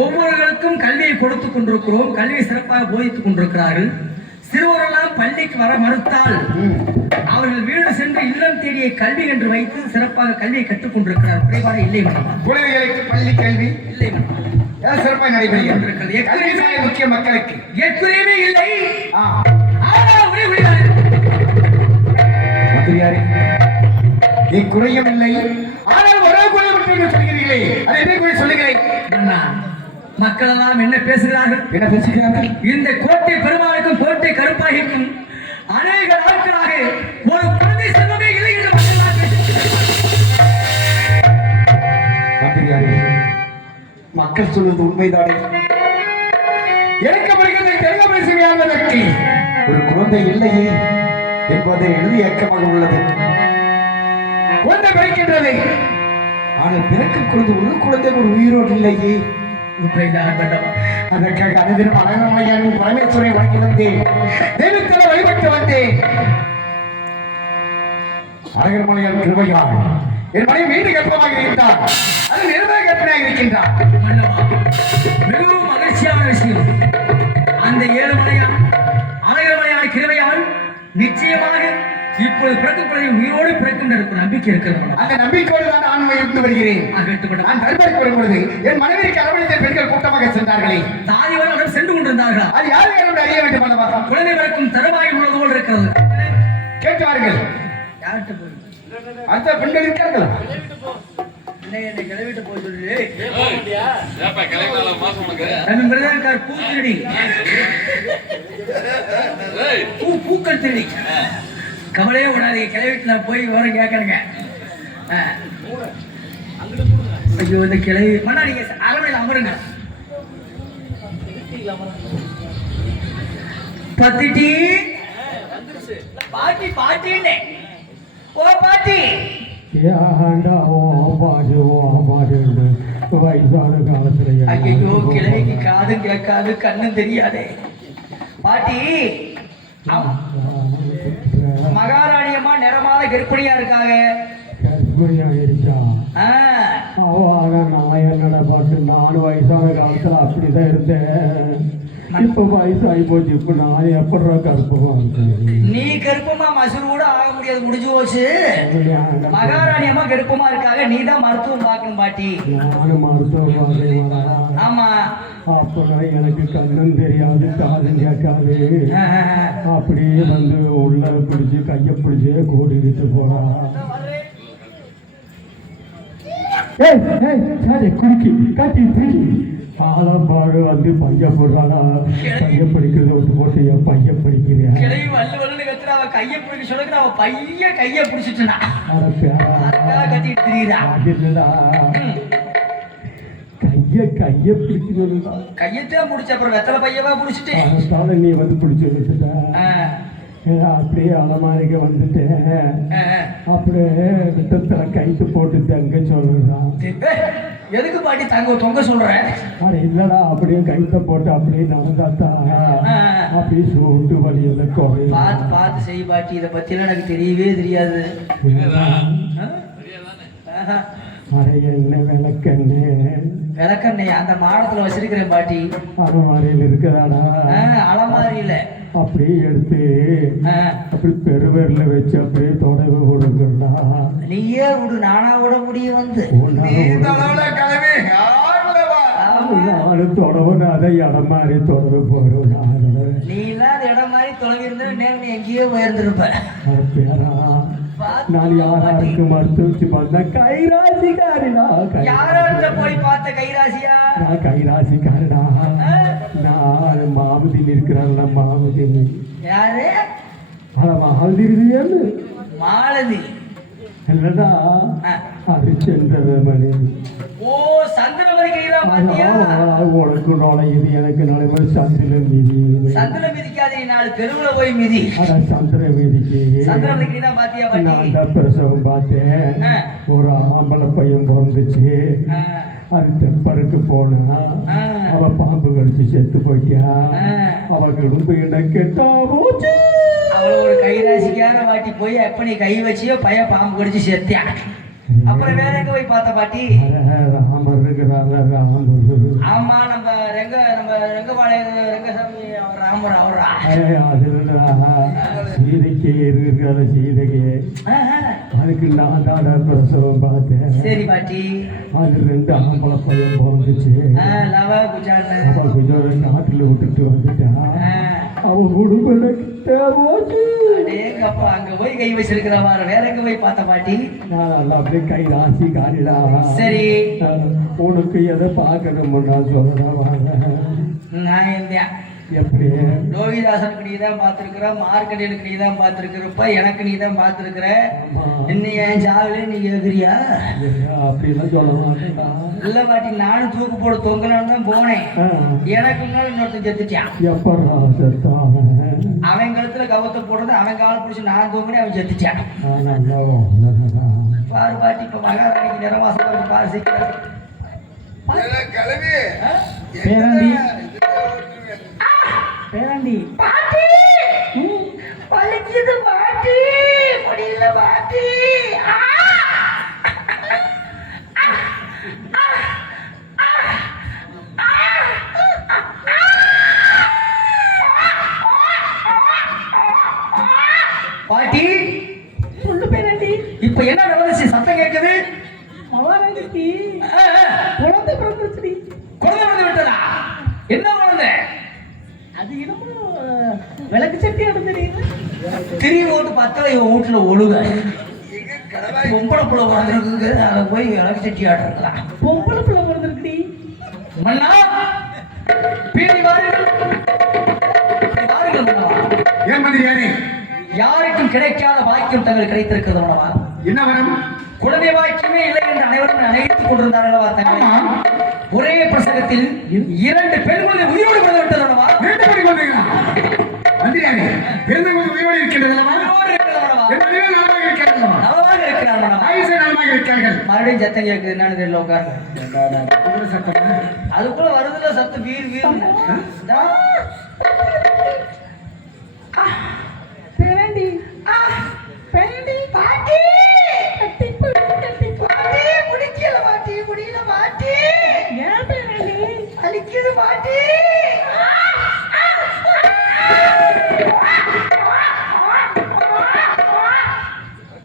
ஒவ்வொருவருக்கும் கல்வியை கொடுத்துக் கொண்டிருக்கிறோம். கல்வியை சிறப்பாக போதித்துக் கொண்டிருக்கிறார்கள். சிறுவரெல்லாம் பள்ளிக்கு வர மறுத்தால் அவர்கள் வீடு சென்று இல்லம் தேடிய கல்வி என்று வைத்து சிறப்பாக கல்வியை கற்றுக் கொண்டிருக்கிறார். குறைபாடு இல்லை மன்னவா. குழந்தைகளுக்கு பள்ளி கல்வி இல்லை மன்னவா, சிறப்பாக நடைபெறுகிறது. முக்கிய மக்களுக்கு எக்குறையுமே இல்லை. குறையும் இல்லை. ஆனால் ஒரே குறை மட்டும் சொல்கிறீர்களே, அது என்ன குறை சொல்லுகிறேன்? மக்கள் எல்லாம் என்ன பேசுகிறார்கள்? என்ன பேசுகிறார்கள்? இந்த கோட்டை பெருமாளுக்கும் கோட்டை கருப்பாகிக்கும் அநேக நாட்களாக ஒரு குழந்தை செல்வமே இல்லை என்று மக்கள் சொல்வது உண்மைதானே? இறக்கப்படுகிறது தெலுங்கு ஆள்வதற்கு ஒரு குழந்தை இல்லையே என்பது எழுதி ஏக்கமாக உள்ளது. குழந்தை பிறக்கின்றது, ஆனால் பிறக்கும் குழந்தை ஒரு குழந்தை ஒரு உயிரோடு இல்லையே. அதற்காக அனுதினம் அழகமையாரும் பரமேஸ்வரை வணங்கி வந்தேன், தெய்வத்தலை வழிபட்டு வந்தேன். அழகர்மலையார் கிருபையால் என் மனைவி மீண்டு கர்ப்பமாக இருந்தார், அது நிர்வாக கற்பனையாக இருக்கின்றார். மிகவும் மகிழ்ச்சியான விஷயம். அந்த ஏழுமலையான் அழகர்மலையான கிருபையால் நிச்சயமாக இப்போது பிறக்கும் குழந்தை உயிரோடு பிறக்கும் எனக்கு நம்பிக்கை இருக்கிறது. அந்த நம்பிக்கையோடு தான் நான் இருந்து வருகிறேன். நான் தர்பாருக்கு வரும் பொழுது என் மனைவிக்கு அரவணைத்த பெண்கள் கூட்டமாக சென்றார்களே, தாதிவர்கள் சென்று கொண்டிருந்தார்களா? அது யார் என்று அறிய வேண்டும் அல்லவா? குழந்தை பிறக்கும் தருவாயில் உள்ளது போல் இருக்கிறது. கேட்டு வாருங்கள். யார்கிட்ட போய் அடுத்த பெண்கள் இருக்கார்கள். என்னை கிளவிட்டு போய் சொல்லு. நம்ம மிருதங்கார் பூ திருடி, பூக்கள் திருடி. கவலையே விடாதீங்க, கிளவிட்டு நான் போய் விவரம் கேட்கறேங்க. ஐயோ இந்த கிளவி மண்ணா, நீங்க அரவணையில் அமருங்க. பத்திட்டி பாட்டி பாட்டின்னு ஓ பாட்டி வயசான காலத்துல ஐயோ கிழவிக்கு காது கேட்காது கண்ணும் தெரியாதே. பாட்டி மகாராணி அம்மா நிறமான கர்ப்பிணியா இருக்காங்க. நான் என்னோட பாட்டு நானும் வயசான காலத்துல அப்படிதான் இருந்தேன். இப்ப வயசாகி போச்சு. இப்ப நான் எப்படா கருப்பமா இருக்கேன்? நீ கருப்பமா மசூர் கூட ஆக முடியாது, முடிஞ்சு போச்சு. மகாராணி அம்மா கருப்பமா இருக்காங்க, நீ தான் மருத்துவம் பார்க்கணும் பாட்டி. நானும் மருத்துவம் பார்க்க. ஆமா, அப்பதான் எனக்கு கண்ணும் தெரியாது காதும் கேட்காது. அப்படியே வந்து உள்ள பிடிச்சு கைய பிடிச்சே கூட்டிட்டு போறா. குறுக்கி கட்டி ஆலம்பாடு வந்து பைய போடுறாளா? பைய படிக்கிறத விட்டு போட்டு என் பைய படிக்கிறேன். கிளவி வல்லு வல்லுன்னு கத்துறா. அவ கைய பிடிக்க சொல்லுங்க, அவ பைய கைய பிடிச்சிட்டுனா கத்திட்டு திரியுறா. கைய பிடிச்சு கையத்தான் முடிச்ச அப்புறம் வெத்தலை பையவா பிடிச்சிட்டு அதனால நீ வந்து பிடிச்சி வச்சுட்ட. அப்படியே அலமாரிக்கு வந்துட்டேன். அப்படியே விட்டத்துல கைத்து போட்டு தங்க சொல்றான். எதுக்கு பாட்டி தங்க தொங்க சொல்றேன்? அட இல்லடா, அப்படியே கைத்த போட்டு அப்படியே நடந்தாத்தா அப்படியே சூட்டு வலி எல்லாம் குறையும். பார்த்து பார்த்து செய் பாட்டி, இதை பத்திலாம் எனக்கு தெரியவே தெரியாது. அரை என்ன விளக்கெண்ணெய் அந்த மாடத்துல வச்சிருக்கிறேன் பாட்டி. அலமாரியில் இருக்கிறாடா? அலமாரியில அப்படியே எடுத்து அப்படி பெருவரில் வச்சு அப்படியே தொடர்பு கொடுக்கா. நீயே விடு, நானா விட முடியும் வந்து நானும் தொடவு அதை இடம் மாதிரி தொடர்பு போறேன். நீ எல்லாம் அது இடம் மாதிரி தொலைவி இருந்தா நேரம் எங்கேயோ போயிருந்திருப்ப. நான் யாராருக்கு மருத்துவச்சு பார்த்தா கைராசிக்காரிடா. யாராட்ட போய் பார்த்த கைராசியா? நான் கைராசிக்காரடா. நான் மாமுதினி இருக்கிறான்ல, மாமுதினி. யாரு? மாலதி இருக்குது. மாலதி இல்லடா, அது சென்றமணி. ஓ சந்திரமதி கைதான் பாத்தியா? உனக்கு நுழையுது, எனக்கு நுழைவு. சந்திர மீதி. சந்திர மீதிக்காது, நீ நாலு தெருவுல போய் மீதி. அதான் சந்திர மீதிக்கு. சந்திரமதி கைதான் பாத்தியா பாட்டி? நான் தான் பிரசவம் பார்த்தேன். ஒரு ஆம்பளை பையன் பிறந்துச்சு. அது தெப்பருக்கு போனா அவ பாம்பு கடிச்சு செத்து போய்க்கா. அவ குடும்ப இடம் கெட்டா போச்சு. அவளை ஒரு கைராசிக்கார வாட்டி போய் எப்ப நீ கை வச்சியோ பையன் பாம்பு கடிச்சு செத்தியா. அப்புறம் வேற எங்க போய் பார்த்த பாட்டி? ராமர் இருக்கிறாங்க. ராமர். ஆமா, நம்ம ரெங்கபாளையம் ரெங்கசாமி ராமர் அவரா? சீதைக்கு இருக்கிற சீதைக்கு அதுக்கு நான் தான் பிரசவம் பார்த்தேன். சரி பாட்டி. அது 2 ஆம்பளை பையன் பிறந்துச்சு. அப்ப கொஞ்சம் நாட்டில் விட்டுட்டு வந்துட்டான். அவன் குடும்பம் அங்க போய் கை வச்சிருக்கிறவா. வேற எங்க போய் பார்த்த பாட்டி? நான் அப்படியே கை ராசி காரிடா. சரி, உனக்கு எதை பார்க்கணும்னா சொல்றேன். நான் எப்படி லோகிதாசனுக்கு நீ தான் பார்த்துருக்குற, மார்க்கண்டியனுக்கு நீ தான் பார்த்துருக்குறப்ப, எனக்கு நீ தான் பார்த்துருக்குற. ஆமா. இன்னும் என் சாவிலே நீ கேட்குறியா? அப்படிலாம் சொல்ல மாட்டேன்டா. இல்லை பாட்டி, நானும் தூக்கு போட தொங்கலான்னு தான் போனேன். எனக்கு முன்னாடி இன்னொருத்தன் செத்துட்டான். எப்படா செத்தான்? அவன் கழுத்துல கவத்தை போடுறது, அவன் காலை பிடிச்சி நான் தூங்கினேன், அவன் செத்துட்டான். பாரு பாட்டி, இப்ப மகாராணிக்கு நிறவாசம் பாரு சீக்கிரம். பேராண்டி பேராண்டி பாட்டி, வலிக்குது பாட்டி, முடியல பாட்டி. பாட்டி சொல்லு பேராண்டி. இப்ப என்ன நடந்துச்சு? சத்தம் கேட்குது. மகாராணிக்கு குழந்தை பிறந்துச்சுடி. குழந்தை வந்து விட்டதா? என்ன குழந்தை? அது என்னமோ விளக்கு சட்டி எடுத்துடி. திரி ஓட்டு பத்தல இவன் வீட்டுல ஒழுக பொம்பளை புள்ள பிறந்திருக்கு, அதை போய் விளக்கு சட்டி ஆடுறா. பொம்பளை பிள்ளை பிறந்திருக்குடி. மன்னா பீடி வாருங்கள், வாருங்கள் மன்னவா. ஏன் மந்திரியாரே, யாருக்கும் கிடைக்காத பாக்கியம் தங்கள் கிடைத்திருக்கிறது மன்னவா. என்ன வரம்? குழந்தை பாக்கியமே இல்லை என்று அனைவரும் நினைத்துக் கொண்டிருந்தார்களவா தங்கள். ஒரே பிரசங்கத்தில் 2 பெண் குழந்தை உயிரோடு பிறந்து விட்டது மன்னவா. இரண்டு மணி கொண்டீங்களா? மந்திரியாரே, பிறந்த குழந்தை உயிரோடு இருக்கின்றதல்லவா? உயிரோடு இருக்கிறது மன்னவா. என் மனைவி நலமாக இருக்கிறதல்லவா? நலமாக இருக்கிறார் மன்னவா. ஆயுசே நலமாக இருக்கிறார்கள். மறுபடியும் சத்தம் கேட்குது, என்னன்னு தெரியல, உட்காருங்க. என்ன சத்தமா? அதுக்குள்ள வருதுல சத்தம், வீர் வீர். பேராண்டி பேராண்டி பாட்டி கட்டிப்புடி கட்டிப்புடி. முடிக்கல பாட்டி, முடியல பாட்டி. ஏன் பேராண்டி? அலிக்குது பாட்டி.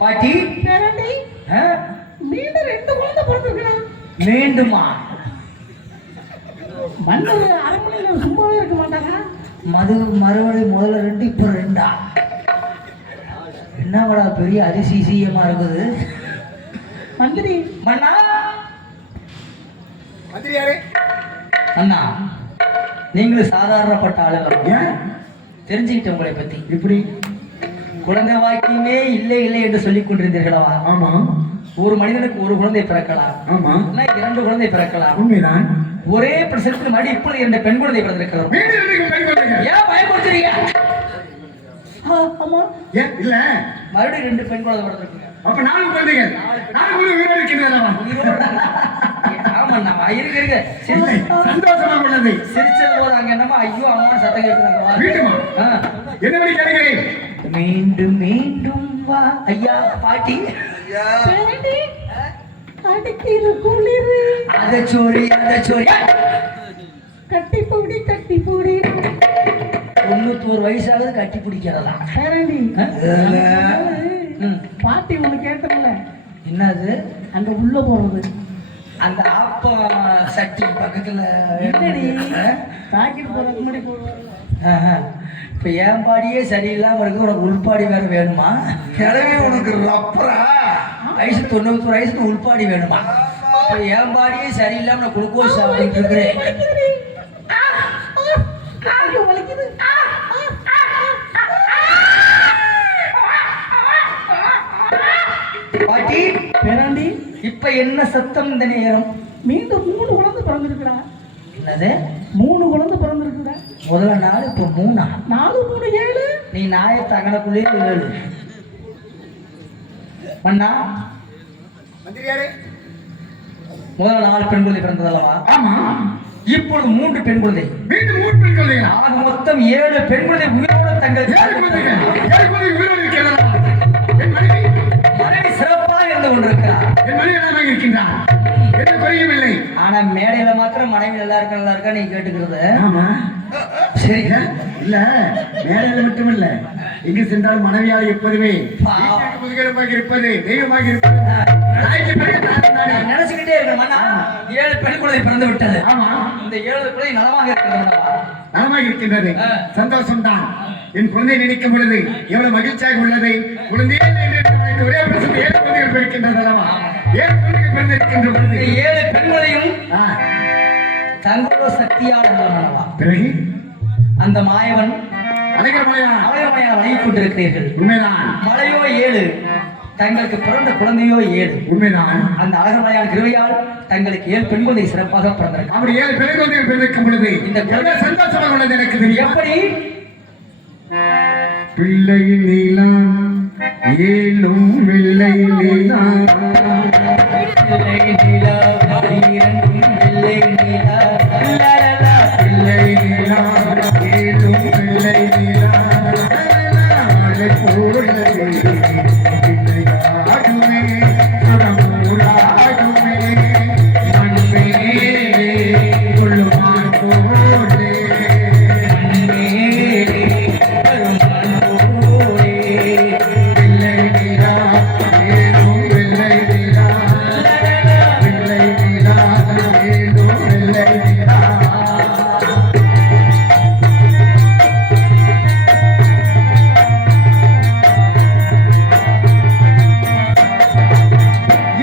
பாட்டி பேராண்டி ஆ? மீண்டும் 2 குழந்தை பிறந்திருக்குடா. வேண்டுமா? மன்னர் அரண்மனையில சும்மாவே இருக்க மாட்டாங்க. மறுபடியும் முதல்ல 2 இப்ப 2. என்னவடா பெரிய அதிசயமா இருக்குது. மந்திரி மன்னா மந்திரியாரே, அண்ணா, நீங்களும் சாதாரணப்பட்ட ஆளுங்க. ஏன் தெரிஞ்சுக்கிட்டேன் உங்களை பத்தி. இப்படி? குழந்தை வாக்கியமே இல்லை இல்லை என்று சொல்லிக் கொண்டிருந்தீர்களா? ஆமா ஒரு மனிதனுக்கு 1 குழந்தை பிறக்கலாம், ஆமா, 2 குழந்தை பிறக்கலாம். உண்மைதான். ஒரே பிரசனத்தில் மடி இப்பொழுது 2 பெண் குழந்தை பிறந்திருக்கிறோம். மீண்டும் இரண்டு பெண் குழந்தைகள். ஏன் பயப்படுத்துறீங்க? ஆமா ஏன் இல்ல? மறுபடியும் 2 பெண் குழந்தை பிறந்திருக்குங்க. அப்ப 4 குழந்தைகள். 4 குழந்தை உயிரோடு இருக்கின்றதல்லவா? ஆமாண்ணா, இருக்க இருக்க இல்லை, சந்தோஷமாக உள்ளது. சிரிச்சது போது அங்க என்னமோ ஐயோ அம்மா சத்தம் கேட்குறாங்க. வீட்டுமா? என்னபடி கேட்கிறேன்? மீண்டும் மீண்டும் வா ஐயா பாட்டி. பேராண்டி அடிக்கிற குளிர் அதை சோரி கட்டிப்புடி கட்டிப்புடி. 91 வயசாவது கட்டி பிடிக்கிறதா? பேராண்டி ம். பாட்டி ஒண்ணு கேட்டல, என்னது? அங்க உள்ள போறது அந்த ஆப்ப சட்டி பக்கத்துல என்னடி பாக்கெட் போறதுக்கு முன்னாடி போடுவாங்க. இப்ப என் பாடியே சரியில்லாம இருக்கு, உனக்கு உள்பாடி வேற வேணுமா? கிழமை உனக்கு ரப்பரா? வயசு 91 வயசுக்கு உள்பாடி வேணுமா? இப்ப என் பாடியே சரியில்லாம நான் குளுக்கோஸ் சாப்பிட்டு இருக்கிறேன். ஐயோ வலிக்குது. பாட்டி பேராண்டி இப்ப என்ன சத்தம் இந்த நேரம்? மீண்டும் 3 குழந்தை பிறந்திருக்குடா. என்னது? 3 குழந்தை பிறந்திருக்குடா. முதல்ல 4 இப்ப 3. 4 3 7. நீ நாயை தங்கனக்குள்ளே 7. அண்ணா மந்திரியாரே, முதல்ல 4 பெண் குழந்தை பிறந்ததல்லவா? ஆமா, இப்பொழுது 3 பெண் குழந்தை. மீண்டும் 3 பெண் குழந்தைகள். ஆக மொத்தம் 7 பெண் குழந்தை உயிரோடு தங்கள் 7 குழந்தைகள். 7 குழந்தைகள் உயிரோடு இருக்கிறதல்லவா? என் மனைவி மனைவி சிறப்பாக இருந்து கொண்டிருக்கிறார். என் மனைவி நலமாக இருக்கின்றார். எந்த குறையும் இல்லை. ஆனா மேடையில மாத்திரம் மனைவி நல்லா இருக்கா நீ கேட்டுக்கிறது. ஆமா, சரி இல்ல, மேடையில மட்டும் இல்ல, எங்கு சென்றாலும் மனைவியாக எப்போதுமே பாவம். வீட்டிற்கு முதுகெலும்பாக இருப்பது, தெய்வமாக இருப்பது, தாய்க்கு பிறகு தாய் தானே. நான் நினைச்சுக்கிட்டே இருக்கேன் மன்னா, 7 பெண் குழந்தை பிறந்து விட்டது. ஆமா, இந்த 7 குழந்தை நலமாக இருக்கிறது. நலமாக இருக்கின்றது. சந்தோஷம்தான். என் குழந்தை நினைக்கும் பொழுது எவ்வளவு மகிழ்ச்சியாக உள்ளது. குழந்தையே என்று எனக்கு ஒரே பிரச்சனை 7 குழந்தைகள் பிறக்கின்றது அல்லவா? 7 குழந்தைகள் பிறந்திருக்கின்ற பொழுது இந்த 7 பெண்களையும் ஆ, தங்களோட சக்தியால் அல்லவா? பிறகு அந்த மாயவன் அழகர்மலையா அழகமையா வழங்கி கொண்டிருக்கிறீர்கள். உண்மைதான் மலையோ 7, தங்களுக்கு பிறந்த குழந்தையோ 7. உண்மைதான். அந்த அழகமையான கிருவையால் தங்களுக்கு 7 பெண் குழந்தை சிறப்பாக பிறந்தார்கள். அப்படி 7 பெண் குழந்தைகள் பிறக்கும் பொழுது இந்த குழந்தை சந்தோஷமாக உள்ளது எனக்கு தெரியும். எப்படி பிள்ளை நீலா ஏழும் வெள்ளை நீலா வெள்ளை நிலா, இரண்டும் வெள்ளை நிலா, லலலா. பிள்ளை நீலா ஏழும் வெள்ளை நீலா மழை போலவே பிள்ளையாடுமே சுரமூராடுமே மண்மேலே கொள்ளுமான் போலே மேலே வரும் மனோரே. பிள்ளை நீலா ஏழும் வெள்ளை நீலா லலலா. பிள்ளை நீலா ஏழும் வெள்ளை நீலா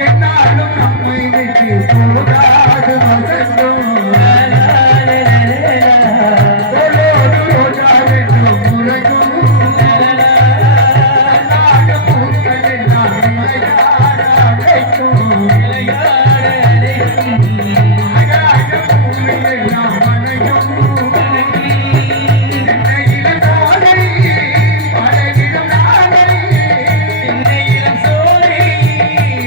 என்னாலும் நம்மை விட்டு போகாது வசந்தம் தோளோடு ரோஜாவென்றும் முழங்கும் நாடு பூக்கள் எல்லாம் இலையாட அழைக்கும் அழகாக பூமி எல்லாம் மனையும் என்னையில தோலை பழகிடும் நாளை இன்னையிலும் சோலை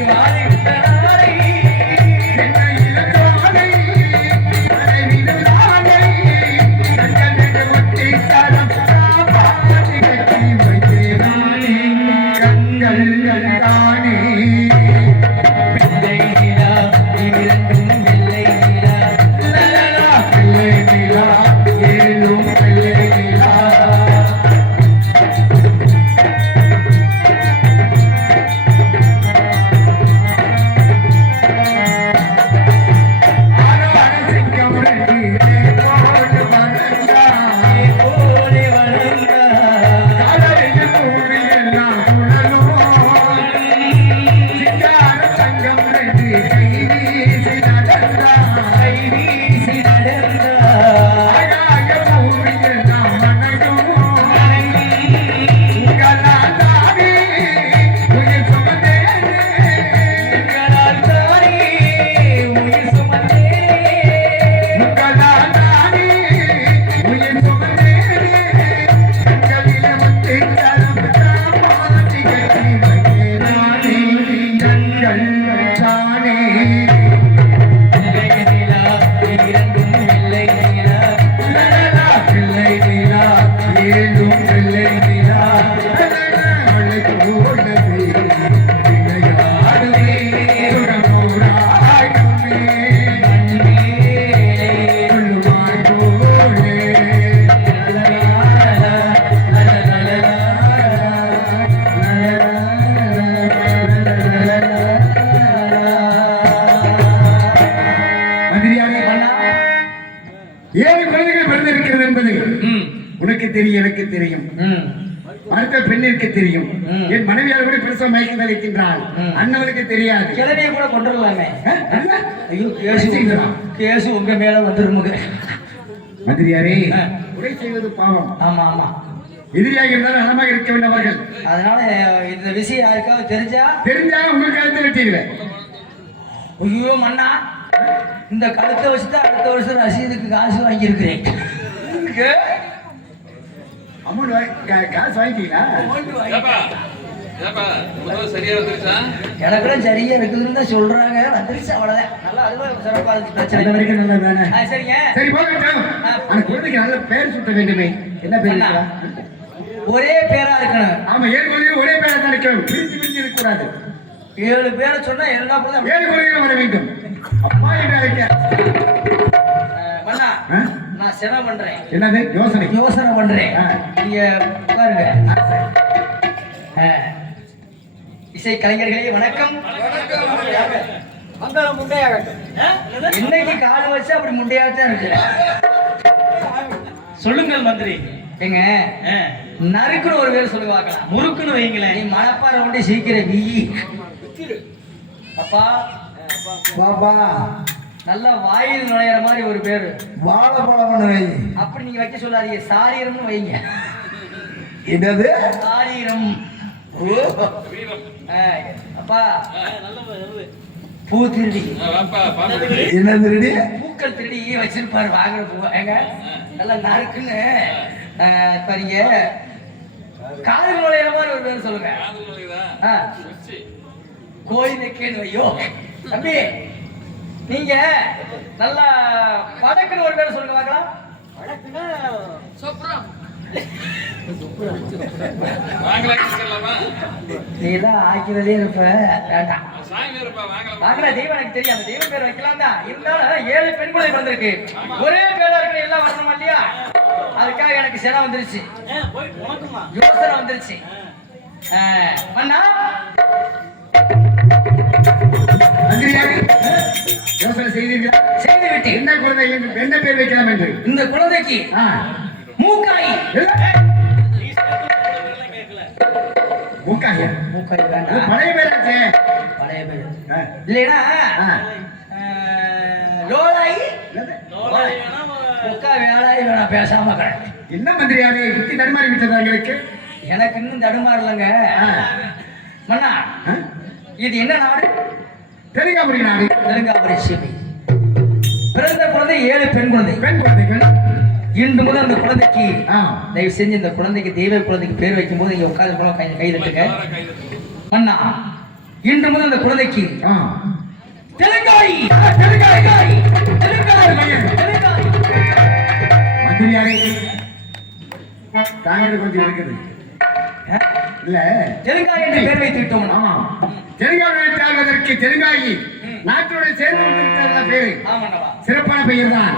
வாரிட்ட நாளை. என்னையில தோலை பழகிடும் நாளை கண்கள் என்று ஒட்டி தரம் காப்பாற்றி கட்டி வைத்தேனானே கண்கள் தானே வெள்ளை நிலா, இரண்டும் வெள்ளை நிலா, லலலா. வெள்ளை நிலா ஏழும் வெள்ளை நிலா ஆரோசிக்கம் ரெண்டு போடு வளர்ந்தா போலே வளர்ந்தா. காலையில் பூமி எல்லாம் சுழலும் சிங்கார தங்கம் ரெண்டு கை வீசி நடந்தா கை வீசி நடந்தா. அழகாக பூமி எல்லாம் மணக்கும் உங்களால் தானே உயிர் சுமந்தேனே உங்களால் தானே உயிர் சுமந்தேனே. உங்களால் தானே உயிர் சுமந்தேனே கண்களில் முத்து தரம் தாமாட்டி கட்டி வைத்தேனானே கண்கள் தானே வெள்ளை நிலா, இரண்டும் வெள்ளை நிலா, லலலா. பிள்ளை நிலா ஏழும் வெள்ளை நிலா மழை போலவே பிள்ளையாடுமே சுடமூராடுமே மேலே சொல்லுமான் போலே மந்திரியாரே மன்னா. 7 குழந்தைகள் பிறந்திருக்கிறது என்பது உனக்கு தெரியும், எனக்கு தெரியும், அடுத்த பெண்ணிற்கு தெரியும். என் மனைவியார் கூட பெருசா மயக்கம் அளிக்கின்றாள். அண்ணவளுக்கு தெரியாது. கிழவியை கூட கொண்டு வரலாமே. அல்ல? ஐயோ, கேசு உங்க மேல வந்துருமுக. மந்திரியாரே, உரை செய்வது பாவம். ஆமா ஆமா. எதிரியாக இருந்தாலும் நலமாக இருக்க வேண்டவர்கள். அதனால இந்த விஷயம் யாருக்காவது தெரிஞ்சா உங்களுக்கு கழுத்து வெட்டிடுவேன். ஐயோ மண்ணா, இந்த கழுத்தை வச்சுதான் அடுத்த வருஷம் ரசீதுக்கு காசு வாங்கியிருக்கிறேன். அமௌண்ட் காசு வாங்கிட்டீங்களா? எனக்குலாம் சரியா இருக்குதுன்னு தான் சொல்றாங்க. வந்துருச்சு, அவ்வளவுதான். நல்லா அதுவே சிறப்பா இருக்கு. அந்த பிரச்சனை வரைக்கும் நல்லது தானே? சரிங்க. சரி போகட்டும். அந்த குழந்தைக்கு நல்ல பேர் சுட்ட வேண்டுமே. என்ன பேர் அண்ணா, வைக்கலாம்? ஒரே பேரா இருக்கணும். ஆமா, 7 குழந்தைகள் ஒரே பேரை தான் இருக்கணும். பிரிஞ்சு இருக்கக்கூடாது. 7 பேரை சொன்னா எல்லா பேரும் 7 குழந்தைகள் வர வேண்டும். அப்பா என்று அழைக்க. மண்ணா, ஆ? நான் செலவு பண்றேன். என்னது யோசனை? யோசனை பண்றேன். ஆ. நீங்க பாருங்க. இசை கலைஞர்களே வணக்கம். இன்னைக்கு கால் வச்சு அப்படி முண்டையாத்தான் இருக்கு. சொல்லுங்கள் மந்திரி. ஏங்க, நறுக்குன்னு ஒரு பேர் சொல்லி பார்க்கலாம். முறுக்குன்னு வைங்களேன். நீ மணப்பாறை கொண்டு சீக்கிரம் வீ. அப்பா பாபா நல்லா வாயில் நுழையிற மாதிரி ஒரு பேரு. வாழைப்பழம் வை. அப்படி நீங்க வைக்க சொல்லாதீங்க, சாரீரம்னு வைங்க. என்னது சாரீரம்? அப்பா பூ திருடி என்ன திருடி? பூக்கள் திருடி வச்சிருப்பாரு வாங்குற பூ. ஏங்க நல்லா நறுக்குன்னு பாருங்க. காதல் நுழையிற மாதிரி ஒரு பேர் சொல்லுங்க. கோயிலுக்கேன்னு வையோ. தம்பி நீங்க நல்லா படக்குன்னு ஒரு பேர் சொல்லுங்க பார்க்கலாம். நீதான் ஆக்கிறதே இருப்ப. வேண்டாம் வாங்கல தெய்வம் எனக்கு தெரியும். அந்த தெய்வம் பேர் வைக்கலாம் தான். இருந்தாலும் 7 பெண் குழந்தை வந்திருக்கு. ஒரே பேரா இருக்கிற எல்லாம் வரணுமா இல்லையா? அதுக்காக எனக்கு சினம் வந்துருச்சு, யோசனை வந்துருச்சு. அண்ணா யோசனை செய்தீர்களா? செய்து விட்டு என்ன குழந்தை என்ன பேர் வைக்கலாம் என்று? இந்த குழந்தைக்கு மூக்காய். மூக்காய் மூக்காய் வேண்டாம், பழைய பேராச்சே. பழைய பேர் இல்லைன்னா லோலாயி. முக்கா வேலாயி வேணாம், பேசாம கிடக்கு. என்ன மந்திரியாரே இப்படி தடுமாறி விட்டதா எங்களுக்கு? எனக்கு இன்னும் தடுமாறலங்க. மன்னா இது என்ன நாடு? தெலுங்காபுரி நாடு. தெலுங்காபுரி சீமை. பிறந்த குழந்தை 7 பெண் குழந்தை. பெண் குழந்தைகள். இன்று முதல் அந்த குழந்தைக்கு தயவு செஞ்சு இந்த குழந்தைக்கு தெய்வ குழந்தைக்கு பேர் வைக்கும் போது இங்க உட்கார்ந்து போல கை தட்டுங்க. மன்னா இன்று முதல் அந்த குழந்தைக்கு தெலுங்காய் தெலுங்காய் தெலுங்காய் மந்திரியாரே தாங்கள் கொஞ்சம் இருக்குது இல்ல தெலுங்காய் என்று பேர் வைத்து விட்டோம். ஆமா தெலுங்காய் ஆள்வதற்கு தெலுங்காயி நாட்டோட சேர்ந்து வந்திருக்கிற பேரு சிறப்பான பெயர் தான்.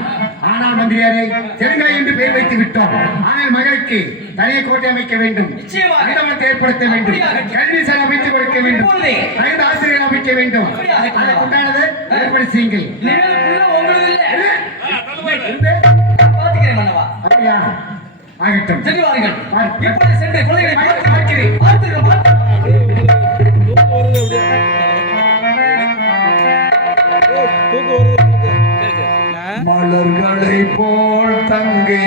ஆனால் மந்திரியாரே தெலுங்காய் என்று பெயர் வைத்து விட்டோம். ஆனால் மகளுக்கு தனிய கோட்டை அமைக்க வேண்டும், இடமத்தை ஏற்படுத்த வேண்டும், கல்வி சார் அமைத்துக் கொடுக்க வேண்டும், தகுந்த ஆசிரியர் அமைக்க வேண்டும். அதற்கு உண்டானது ஏற்பாடு செய்யுங்கள். அப்படியா? ஆகட்டும். சென்று குழந்தைகளை மலர்களை போல் தங்கை